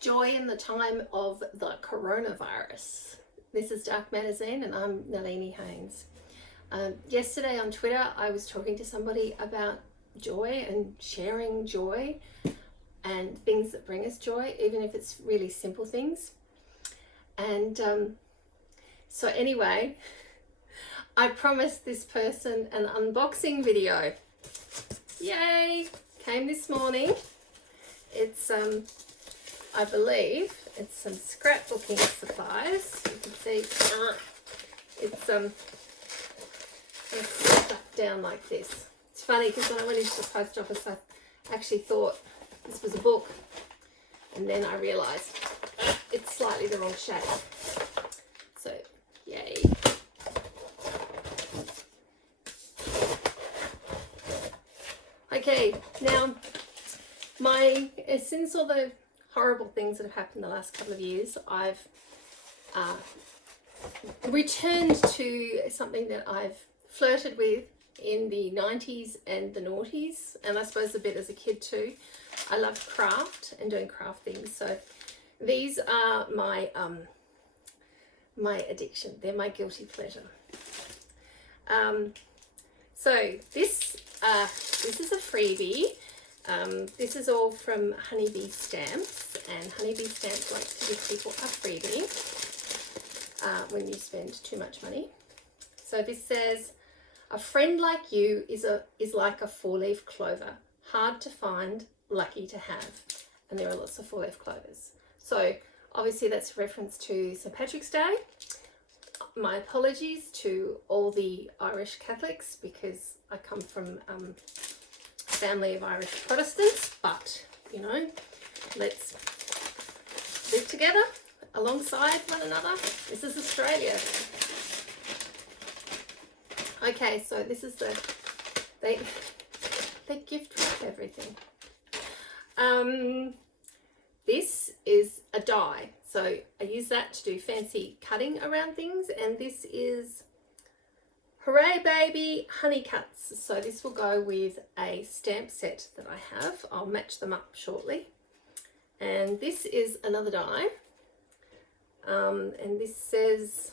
Joy in the time of the coronavirus. This is Dark Magazine and I'm Nalini Haynes. Yesterday on Twitter I was talking to somebody about joy and sharing joy and things that bring us joy, even if it's really simple things. And so anyway, I promised this person an unboxing video. Yay! Came this morning. It's I believe it's some scrapbooking supplies. You can see it's stuck down like this. It's funny because when I went into the post office I actually thought this was a book, and then I realised it's slightly the wrong shape. So yay. Okay, now since all the horrible things that have happened the last couple of years, I've returned to something that I've flirted with in the 90s and the noughties, and I suppose a bit as a kid too. I love craft and doing craft things, so these are my my addiction. They're my guilty pleasure. So this is a freebie. This is all from Honeybee Stamps, and Honeybee Stamps likes to give people a freebie when you spend too much money. So this says, a friend like you is like a 4-leaf clover, hard to find, lucky to have. And there are lots of 4-leaf clovers. So obviously that's a reference to St. Patrick's Day. My apologies to all the Irish Catholics, because I come from family of Irish Protestants, but you know, let's live together alongside one another. This is Australia. Okay, so this is they gift wrap everything. This is a die, so I use that to do fancy cutting around things, and this is Hooray Baby Honey Cuts. So this will go with a stamp set that I have. I'll match them up shortly. And this is another die. And this says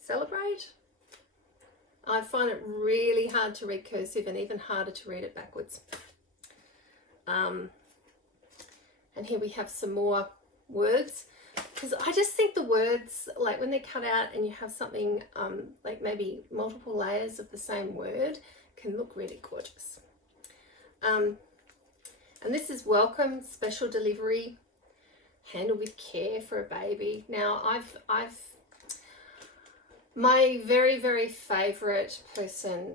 celebrate. I find it really hard to read cursive and even harder to read it backwards. And here we have some more words, because I just think the words, like when they're cut out and you have something like maybe multiple layers of the same word, can look really gorgeous. And this is welcome, special delivery, handle with care for a baby. Now my very favorite person,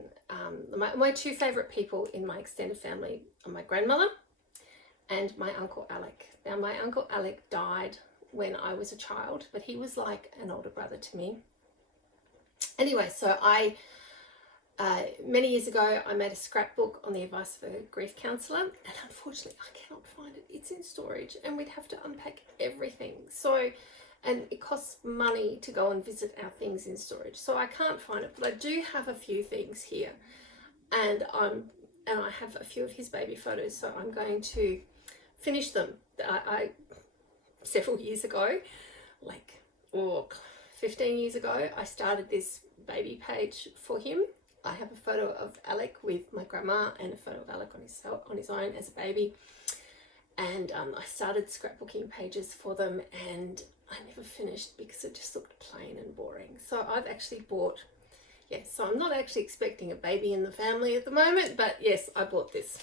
my two favorite people in my extended family are my grandmother and my Uncle Alec. Now my Uncle Alec died when I was a child, but he was like an older brother to me. Anyway, so many years ago I made a scrapbook on the advice of a grief counsellor, and unfortunately I cannot find it. It's in storage and we'd have to unpack everything. So, and it costs money to go and visit our things in storage, so I can't find it, but I do have a few things here, and I have a few of his baby photos, so I'm going to finish them. I several years ago, like 15 years ago, I started this baby page for him. I have a photo of Alec with my grandma and a photo of Alec on his own as a baby, and I started scrapbooking pages for them, and I never finished because it just looked plain and boring. So I've actually bought, so I'm not actually expecting a baby in the family at the moment, but yes, I bought this.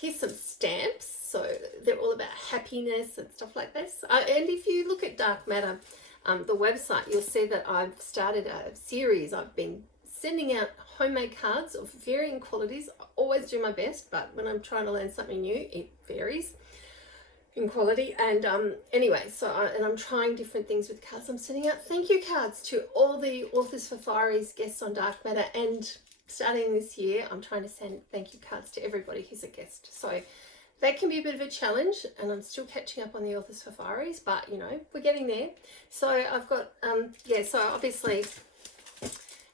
Here's some stamps. So they're all about happiness and stuff like this. And if you look at Dark Matter, the website, you'll see that I've started a series. I've been sending out homemade cards of varying qualities. I always do my best, but when I'm trying to learn something new, it varies in quality. And anyway, so I'm trying different things with cards. I'm sending out thank you cards to all the Authors for Fireys guests on Dark Matter, and starting this year, I'm trying to send thank you cards to everybody who's a guest. So that can be a bit of a challenge, and I'm still catching up on the Authors for Fireys, but you know, we're getting there. So I've got, so obviously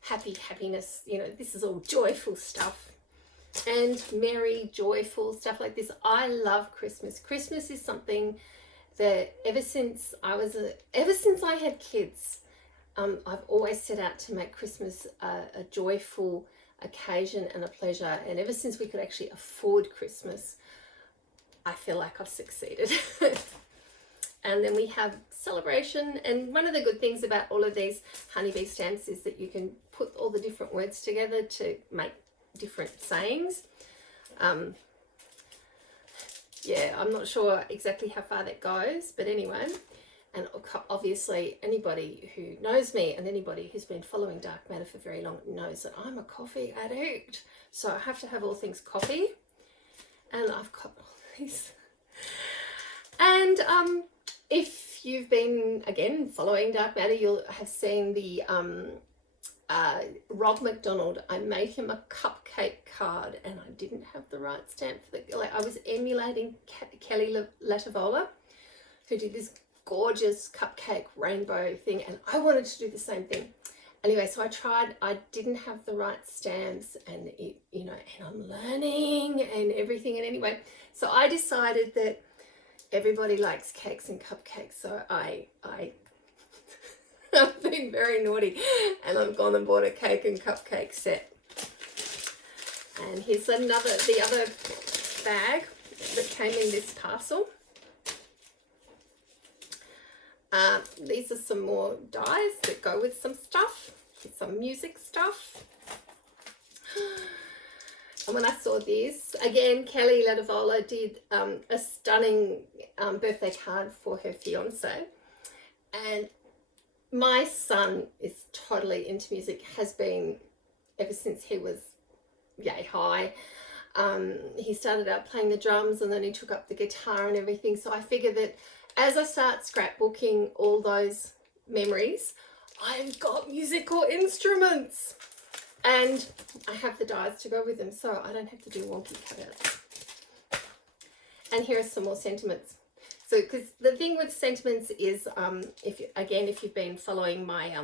happiness, you know, this is all joyful stuff. and merry, joyful stuff like this. I love Christmas. Christmas is something that ever since I had kids, I've always set out to make Christmas a joyful occasion and a pleasure. And ever since we could actually afford Christmas, I feel like I've succeeded. And then we have celebration, and one of the good things about all of these honeybee stamps is that you can put all the different words together to make different sayings. Yeah, I'm not sure exactly how far that goes, but anyway, and obviously anybody who knows me and anybody who's been following dark matter for very long knows that I'm a coffee addict, so I have to have all things coffee, and I've got all these. And if you've been, again, following dark matter, you'll have seen the Rob McDonald. I made him a cupcake card, and I didn't have the right stamp for the, like, I was emulating Kelly Latavola, who did this gorgeous cupcake rainbow thing, and I wanted to do the same thing. Anyway, so I tried. I didn't have the right stamps, and it, you know, and I'm learning and everything. And anyway, so I decided that everybody likes cakes and cupcakes, so I've been very naughty, and I've gone and bought a cake and cupcake set. And here's the other bag that came in this parcel. These are some more dies that go with some stuff, some music stuff. And when I saw this, again, Kelly Latavola did a stunning birthday card for her fiance. And my son is totally into music, has been ever since he was yay high. He started out playing the drums, and then he took up the guitar and everything. So I figured that as I start scrapbooking all those memories, I've got musical instruments. And I have the dies to go with them, so I don't have to do wonky cutouts. And here are some more sentiments. So, because the thing with sentiments is, if you've been following my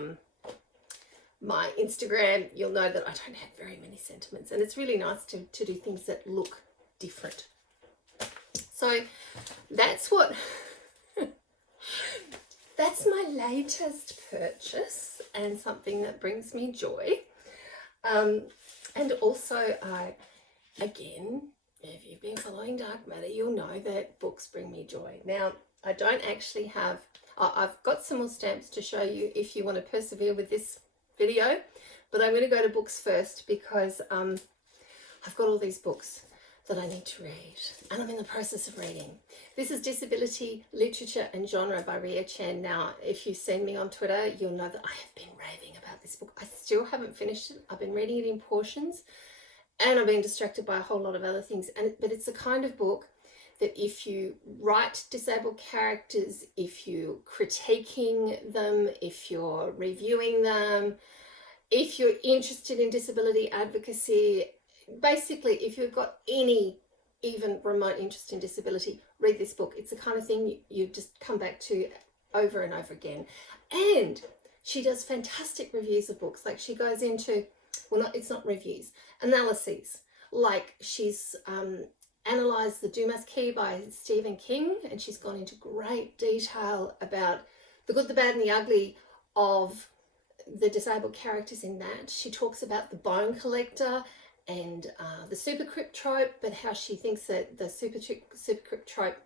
my Instagram, you'll know that I don't have very many sentiments, and it's really nice to do things that look different. So that's what that's my latest purchase, and something that brings me joy. And also, again, if you've been following dark matter, you'll know that books bring me joy. Now, I don't actually have, I've got some more stamps to show you if you want to persevere with this video, but I'm going to go to books first because I've got all these books that I need to read, and I'm in the process of reading. This is Disability, Literature and Genre by Ria Chen. Now, if you've seen me on Twitter, you'll know that I have been raving about this book. I still haven't finished it. I've been reading it in portions, and I've been distracted by a whole lot of other things. But it's the kind of book that if you write disabled characters, if you're critiquing them, if you're reviewing them, if you're interested in disability advocacy, basically, if you've got any even remote interest in disability, read this book. It's the kind of thing you just come back to over and over again. And she does fantastic reviews of books. Like, she goes into, well, it's not reviews, analyses. Like, she's analysed The Dumas Key by Stephen King, and she's gone into great detail about the good, the bad and the ugly of the disabled characters in that. She talks about The Bone Collector and the supercrypt trope, but how she thinks that the supercrypt trope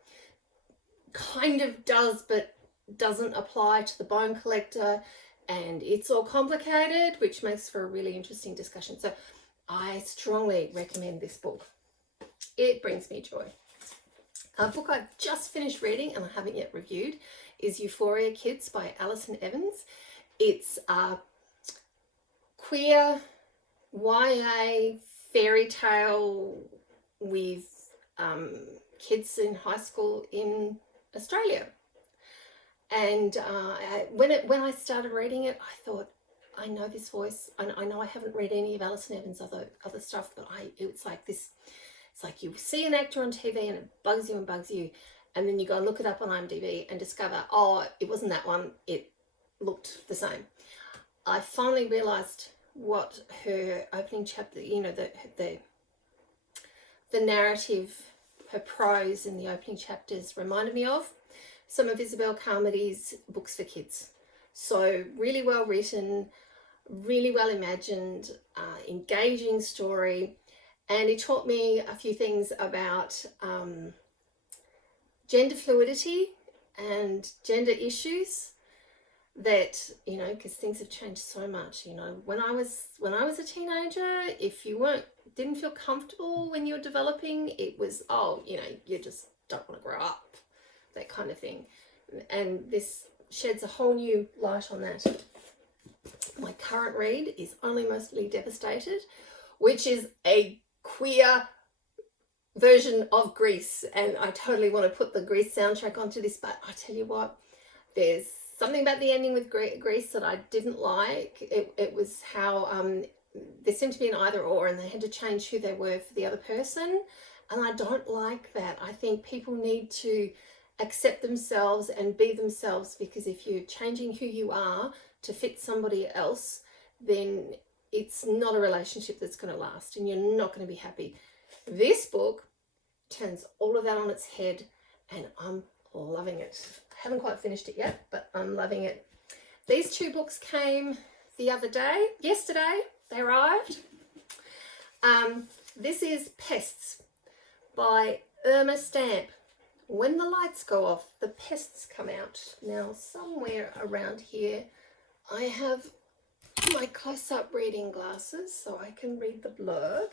kind of does but doesn't apply to the Bone Collector, and it's all complicated, which makes for a really interesting discussion. So I strongly recommend this book. It brings me joy. A book I've just finished reading and I haven't yet reviewed is Euphoria Kids by Alison Evans. It's a queer YA fairy tale with kids in high school in Australia. And when I started reading it, I thought, I know this voice. I know I haven't read any of Alison Evans' other stuff, but it's like this. It's like you see an actor on TV and it bugs you and bugs you, and then you go and look it up on IMDb and discover, oh, it wasn't that one. It looked the same. I finally realised what her opening chapter, you know, the the narrative, her prose in the opening chapters reminded me of some of Isabel Carmody's books for kids. So really well written, really well imagined, engaging story. And it taught me a few things about gender fluidity and gender issues that, you know, because things have changed so much. You know, when I was a teenager, if you didn't feel comfortable when you were developing, it was, oh, you know, you just don't want to grow up, that kind of thing. And this sheds a whole new light on that. My current read is Only Mostly Devastated, which is a queer version of Grease, and I totally want to put the Grease soundtrack onto this, but I tell you what, there's something about the ending with Grease that I didn't like. It was how there seemed to be an either or, and they had to change who they were for the other person, and I don't like that. I think people need to accept themselves and be themselves, because if you're changing who you are to fit somebody else, then it's not a relationship that's going to last, and you're not going to be happy. This book turns all of that on its head, and I'm loving it. I haven't quite finished it yet, but I'm loving it. These two books came yesterday, they arrived. This is Pests by Irma Stamp. When the lights go off, the pests come out. Now, somewhere around here, I have my close-up reading glasses so I can read the blurb.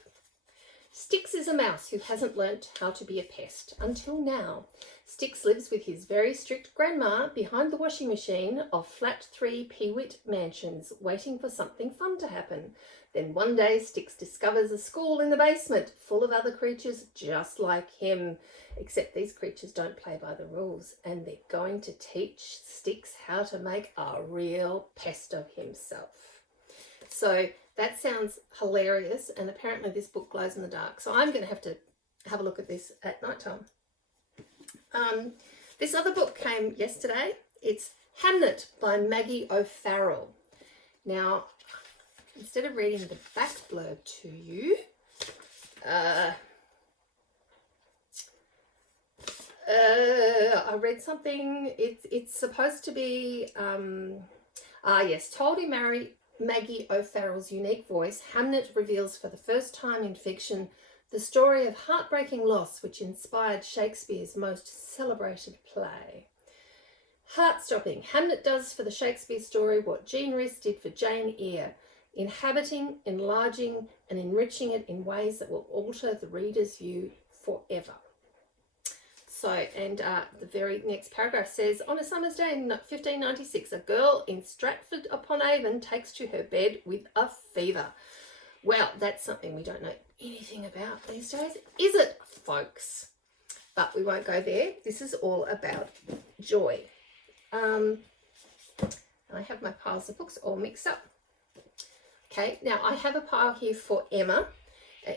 Stix is a mouse who hasn't learnt how to be a pest until now. Stix lives with his very strict grandma behind the washing machine of flat 3 Peewit mansions, waiting for something fun to happen. Then one day Stix discovers a school in the basement full of other creatures just like him, except these creatures don't play by the rules, and they're going to teach Stix how to make a real pest of himself. So that sounds hilarious, and apparently this book glows in the dark. So I'm going to have a look at this at night time. This other book came yesterday. It's Hamnet by Maggie O'Farrell. Now, instead of reading the back blurb to you, I read something. It's supposed to be, yes, told in Maggie O'Farrell's unique voice, Hamnet reveals for the first time in fiction the story of heartbreaking loss which inspired Shakespeare's most celebrated play. Heart-stopping, Hamnet does for the Shakespeare story what Jean Rhys did for Jane Eyre, inhabiting, enlarging, and enriching it in ways that will alter the reader's view forever. So, and the very next paragraph says, on a summer's day in 1596, a girl in Stratford-upon-Avon takes to her bed with a fever. Well, that's something we don't know anything about these days, is it, folks? But we won't go there. This is all about joy. I have my piles of books all mixed up. Okay, now I have a pile here for Emma.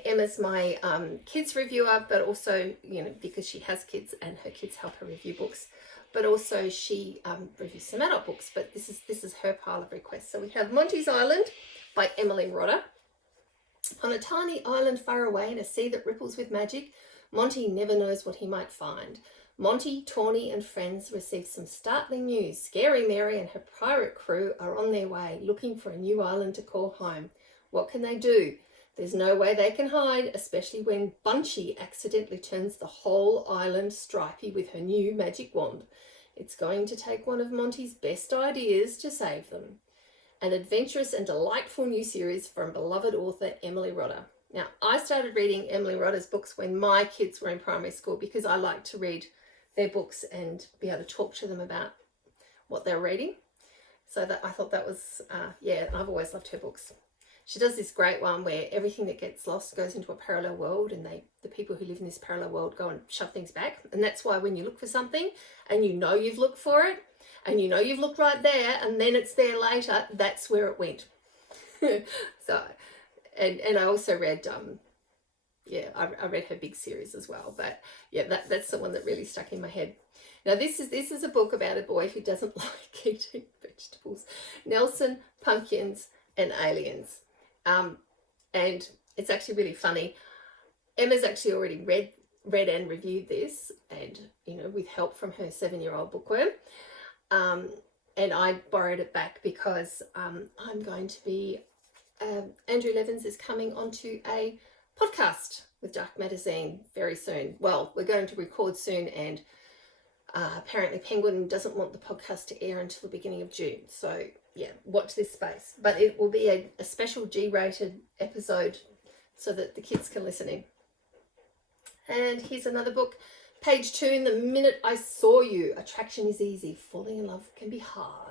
Emma's my kids reviewer, but also, you know, because she has kids and her kids help her review books, but also she reviews some adult books, but this is her pile of requests. So we have Monty's Island by Emily Rodder. On a tiny island far away in a sea that ripples with magic, Monty never knows what he might find. Monty, Tawny and friends receive some startling news. Scary Mary and her pirate crew are on their way, looking for a new island to call home. What can they do? There's no way they can hide, especially when Bunchy accidentally turns the whole island stripy with her new magic wand. It's going to take one of Monty's best ideas to save them. An adventurous and delightful new series from beloved author Emily Rodder. Now, I started reading Emily Rodder's books when my kids were in primary school because I like to read their books and be able to talk to them about what they're reading. So that I thought that was, I've always loved her books. She does this great one where everything that gets lost goes into a parallel world, and the people who live in this parallel world go and shove things back. And that's why when you look for something and you know you've looked for it and you know you've looked right there and then it's there later, that's where it went. So, and I also read, I read her big series as well. But yeah, that's the one that really stuck in my head. Now this is a book about a boy who doesn't like eating vegetables. Nelson, Pumpkins and Aliens. And it's actually really funny. Emma's actually already read and reviewed this, and with help from her 7-year-old bookworm. And I borrowed it back because I'm going to be, Andrew Levins is coming onto a podcast with Dark Magazine very soon. Well, we're going to record soon, and apparently Penguin doesn't want the podcast to air until the beginning of June. So yeah, watch this space. But it will be a special G-rated episode so that the kids can listen in. And here's another book. Page 2, In the Minute I Saw You, Attraction is Easy, Falling in Love Can Be Hard.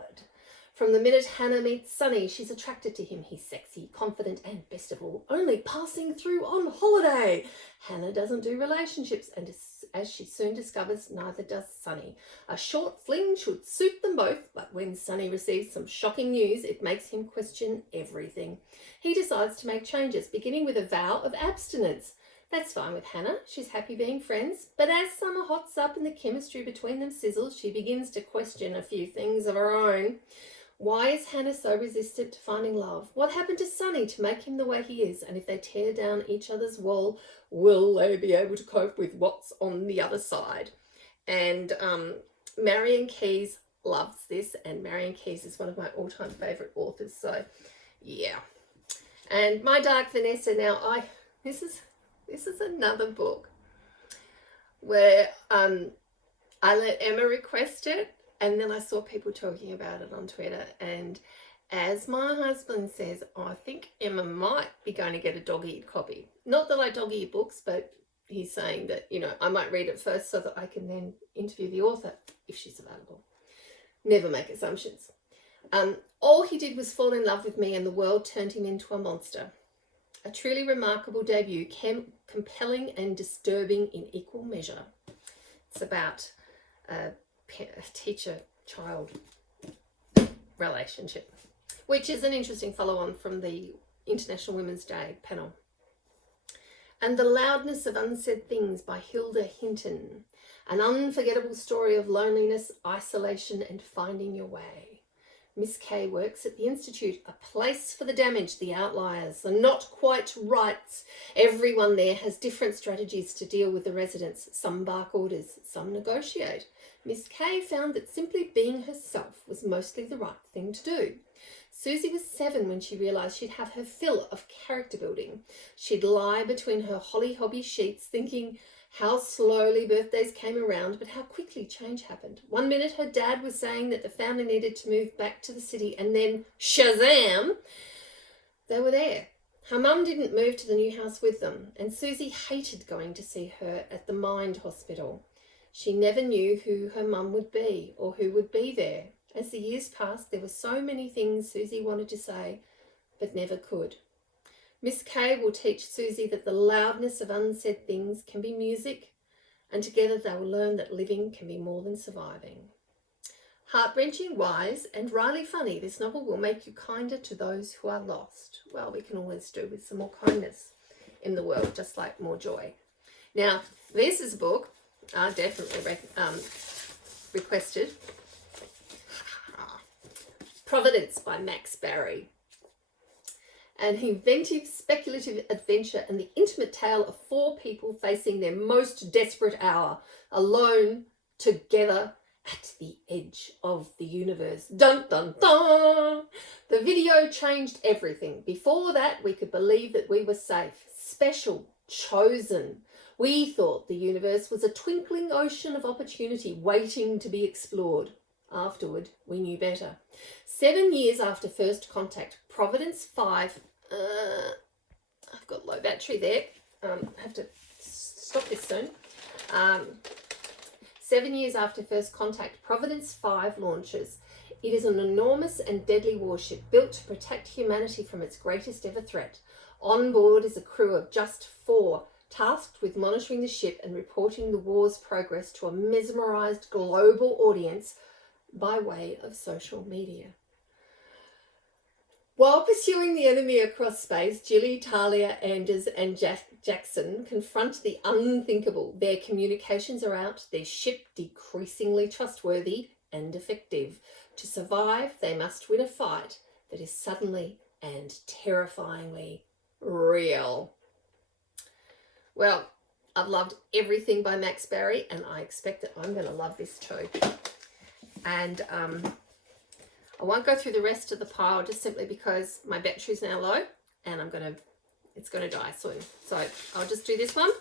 From the minute Hannah meets Sonny, she's attracted to him. He's sexy, confident, and best of all, only passing through on holiday. Hannah doesn't do relationships, and as she soon discovers, neither does Sonny. A short fling should suit them both, but when Sonny receives some shocking news, it makes him question everything. He decides to make changes, beginning with a vow of abstinence. That's fine with Hannah. She's happy being friends. But as summer hots up and the chemistry between them sizzles, she begins to question a few things of her own. Why is Hannah so resistant to finding love? What happened to Sonny to make him the way he is? And if they tear down each other's wall, will they be able to cope with what's on the other side? And Marion Keyes loves this, and Marion Keyes is one of my all-time favourite authors. So, yeah. And My Dark Vanessa. Now, this is another book where I let Emma request it, and then I saw people talking about it on Twitter, and as my husband says, I think Emma might be going to get a dog-eared copy. Not that I dog-eat books, but he's saying that, I might read it first so that I can then interview the author if she's available. Never make assumptions. All he did was fall in love with me, and the world turned him into a monster. A truly remarkable debut, compelling and disturbing in equal measure. It's about a teacher-child relationship, which is an interesting follow-on from the International Women's Day panel. And The Loudness of Unsaid Things by Hilda Hinton. An unforgettable story of loneliness, isolation, and finding your way. Miss Kay works at the Institute, a place for the damaged, the outliers, the not quite rights. Everyone there has different strategies to deal with the residents. Some bark orders, some negotiate. Miss Kay found that simply being herself was mostly the right thing to do. Susie was 7 when she realised she'd have her fill of character building. She'd lie between her holly hobby sheets thinking how slowly birthdays came around, but how quickly change happened. One minute her dad was saying that the family needed to move back to the city, and then shazam, they were there. Her mum didn't move to the new house with them, and Susie hated going to see her at the Mind Hospital. She never knew who her mum would be or who would be there. As the years passed, there were so many things Susie wanted to say, but never could. Miss Kay will teach Susie that the loudness of unsaid things can be music, and together they will learn that living can be more than surviving. Heart-wrenching, wise, and wryly funny, this novel will make you kinder to those who are lost. Well, we can always do with some more kindness in the world, just like more joy. Now, this is a book I definitely requested. Providence by Max Barry. An inventive, speculative adventure and the intimate tale of 4 people facing their most desperate hour, alone, together, at the edge of the universe. Dun, dun, dun! The video changed everything. Before that, we could believe that we were safe, special, chosen. We thought the universe was a twinkling ocean of opportunity waiting to be explored. Afterward, we knew better. 7 years after first contact, Providence 5... I've got low battery there. I have to stop this soon. 7 years after first contact, Providence 5 launches. It is an enormous and deadly warship built to protect humanity from its greatest ever threat. On board is a crew of just 4, tasked with monitoring the ship and reporting the war's progress to a mesmerised global audience by way of social media. While pursuing the enemy across space, Jilly, Talia, Anders and Jackson confront the unthinkable. Their communications are out, their ship decreasingly trustworthy and effective. To survive, they must win a fight that is suddenly and terrifyingly real. Well, I've loved everything by Max Barry, and I expect that I'm going to love this too. And I won't go through the rest of the pile just simply because my battery's now low, and it's going to die soon. So I'll just do this one.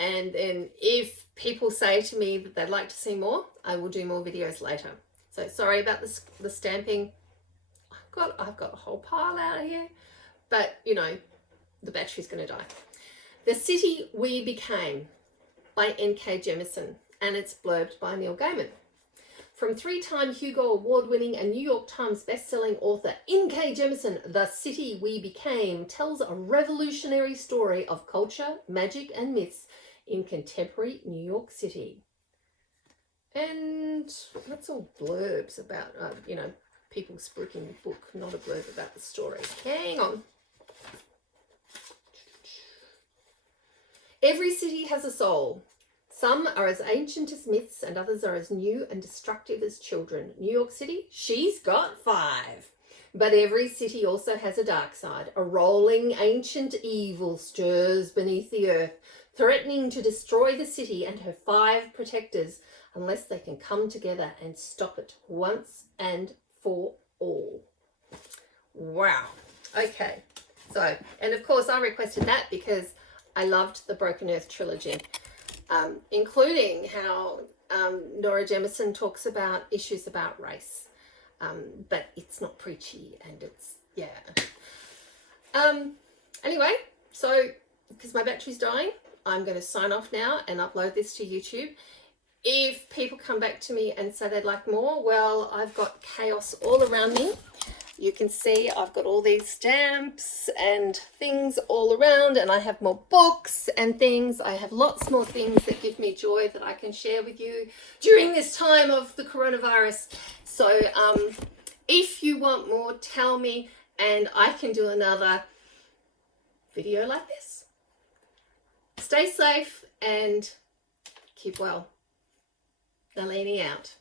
And then if people say to me that they'd like to see more, I will do more videos later. So sorry about the stamping. I've got a whole pile out of here, but you know, the battery's going to die. The City We Became by N.K. Jemisin, and it's blurbed by Neil Gaiman. From 3-time Hugo Award-winning and New York Times best-selling author N.K. Jemisin, The City We Became tells a revolutionary story of culture, magic and myths in contemporary New York City. And that's all blurbs about, you know, people spruiking the book, not a blurb about the story. Hang on. Every city has a soul. Some are as ancient as myths and others are as new and destructive as children. New York City, she's got 5. But every city also has a dark side. A rolling ancient evil stirs beneath the earth, threatening to destroy the city and her 5 protectors unless they can come together and stop it once and for all. Wow. Okay. So, and of course I requested that because I loved the Broken Earth trilogy, including how Nora Jemisin talks about issues about race, but it's not preachy and it's, yeah. Anyway, so because my battery's dying, I'm going to sign off now and upload this to YouTube. If people come back to me and say they'd like more, well, I've got chaos all around me. You can see I've got all these stamps and things all around, and I have more books and things. I have lots more things that give me joy that I can share with you during this time of the coronavirus. So if you want more, tell me, and I can do another video like this. Stay safe and keep well. Nalini out.